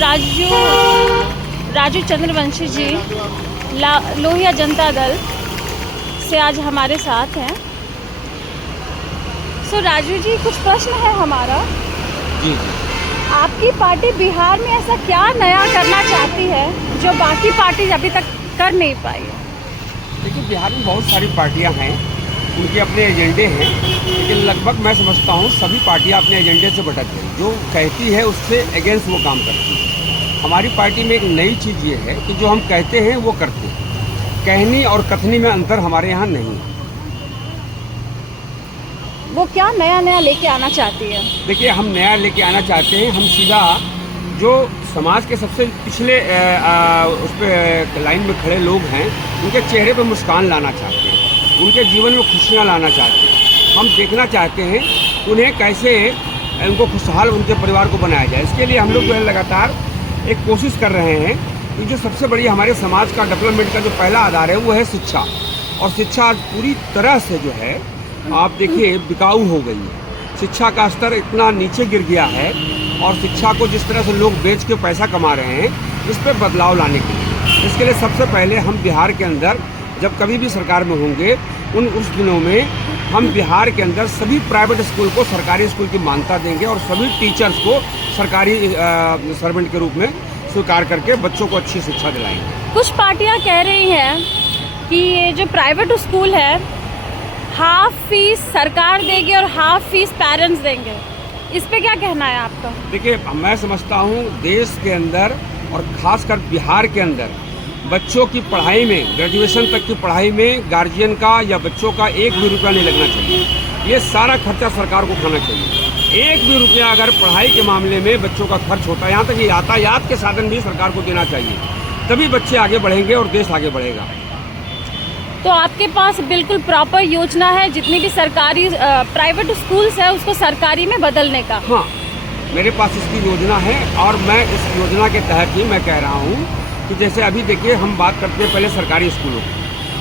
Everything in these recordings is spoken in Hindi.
राजू चंद्रवंशी जी लोहिया जनता दल से आज हमारे साथ हैं। राजू जी, कुछ प्रश्न है हमारा। जी। आपकी पार्टी बिहार में ऐसा क्या नया करना चाहती है जो बाकी पार्टी अभी तक कर नहीं पाई है? देखिए, बिहार में बहुत सारी पार्टियां हैं, उनके अपने एजेंडे हैं, लेकिन लगभग मैं समझता हूँ सभी पार्टियां अपने एजेंडे से भटक गई। जो कहती है उससे अगेंस्ट वो काम करती है। हमारी पार्टी में एक नई चीज़ ये है कि जो हम कहते हैं वो करते हैं। कहनी और कथनी में अंतर हमारे यहाँ नहीं है। वो क्या नया लेके आना चाहती है? देखिए, हम नया लेके आना चाहते हैं। हम सीधा जो समाज के सबसे पिछले उस पर लाइन में खड़े लोग हैं, उनके चेहरे पर मुस्कान लाना चाहते हैं, उनके जीवन में खुशियाँ लाना चाहते हैं। हम देखना चाहते हैं उन्हें कैसे उनको खुशहाल उनके परिवार को बनाया जाए। इसके लिए हम लोग जो है लगातार एक कोशिश कर रहे हैं कि जो सबसे बड़ी हमारे समाज का डेवलपमेंट का जो पहला आधार है वो है शिक्षा। और शिक्षा आज पूरी तरह से जो है आप देखिए बिकाऊ हो गई है। शिक्षा का स्तर इतना नीचे गिर गया है और शिक्षा को जिस तरह से लोग बेच के पैसा कमा रहे हैं, इस पर बदलाव लाने के लिए, इसके लिए सबसे पहले हम बिहार के अंदर जब कभी भी सरकार में होंगे उस दिनों में हम बिहार के अंदर सभी प्राइवेट स्कूल को सरकारी स्कूल की मान्यता देंगे और सभी टीचर्स को सरकारी सर्वेंट के रूप में स्वीकार करके बच्चों को अच्छी शिक्षा दिलाएंगे। कुछ पार्टियां कह रही हैं कि ये जो प्राइवेट स्कूल है हाफ फीस सरकार देगी और हाफ फीस पेरेंट्स देंगे, इस पे क्या कहना है आपका? देखिए, मैं समझता हूँ देश के अंदर और खासकर बिहार के अंदर बच्चों की पढ़ाई में, ग्रेजुएशन तक की पढ़ाई में गार्जियन का या बच्चों का एक भी रुपया नहीं लगना चाहिए। ये सारा खर्चा सरकार को उठाना चाहिए। एक भी रुपया अगर पढ़ाई के मामले में बच्चों का खर्च होता है, यहाँ तक कि यातायात के साधन भी सरकार को देना चाहिए, तभी बच्चे आगे बढ़ेंगे और देश आगे बढ़ेगा। तो आपके पास बिल्कुल प्रॉपर योजना है जितनी भी सरकारी प्राइवेट स्कूल्स है उसको सरकारी में बदलने का? हाँ, मेरे पास इसकी योजना है और मैं इस योजना के तहत ही मैं कह रहा हूँ कि जैसे अभी देखिए हम बात करते हैं पहले सरकारी स्कूलों की।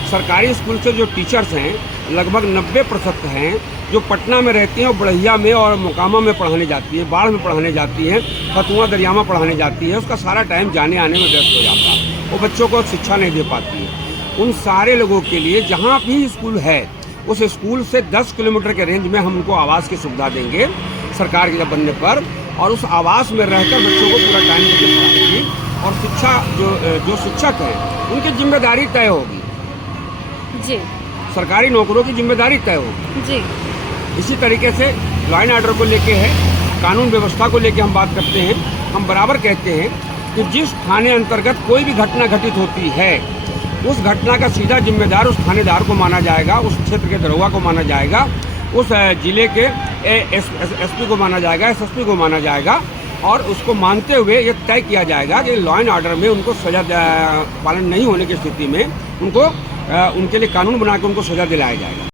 सरकारी स्कूल से जो टीचर्स हैं लगभग 90% हैं जो पटना में रहती हैं और बढ़िया में और मोकामा में पढ़ाने जाती है, बाढ़ में पढ़ाने जाती हैं, फतुआ दरियामा पढ़ाने जाती है। उसका सारा टाइम जाने आने में व्यस्त हो जाता है, वो बच्चों को शिक्षा नहीं दे पाती है। उन सारे लोगों के लिए जहाँ भी स्कूल है उस स्कूल से 10 किलोमीटर के रेंज में हम उनको आवास की सुविधा देंगे सरकार के जब बनने पर, और उस आवास में रहकर बच्चों को पूरा टाइम देकर पढ़ाएंगी और शिक्षा जो शिक्षक हैं उनकी जिम्मेदारी तय होगी जी, सरकारी नौकरों की जिम्मेदारी तय होगी जी। इसी तरीके से लॉ एंड ऑर्डर को लेके है, कानून व्यवस्था को लेके हम बात करते हैं। हम बराबर कहते हैं कि जिस थाने अंतर्गत कोई भी घटना घटित होती है उस घटना का सीधा जिम्मेदार उस थानेदार को माना जाएगा, उस क्षेत्र के दरोगा को माना जाएगा, उस जिले के एसपी को माना जाएगा, एसएसपी को माना जाएगा, और उसको मानते हुए ये तय किया जाएगा कि लॉ एंड ऑर्डर में उनको सजा पालन नहीं होने की स्थिति में उनको उनके लिए कानून बना के उनको सजा दिलाया जाएगा।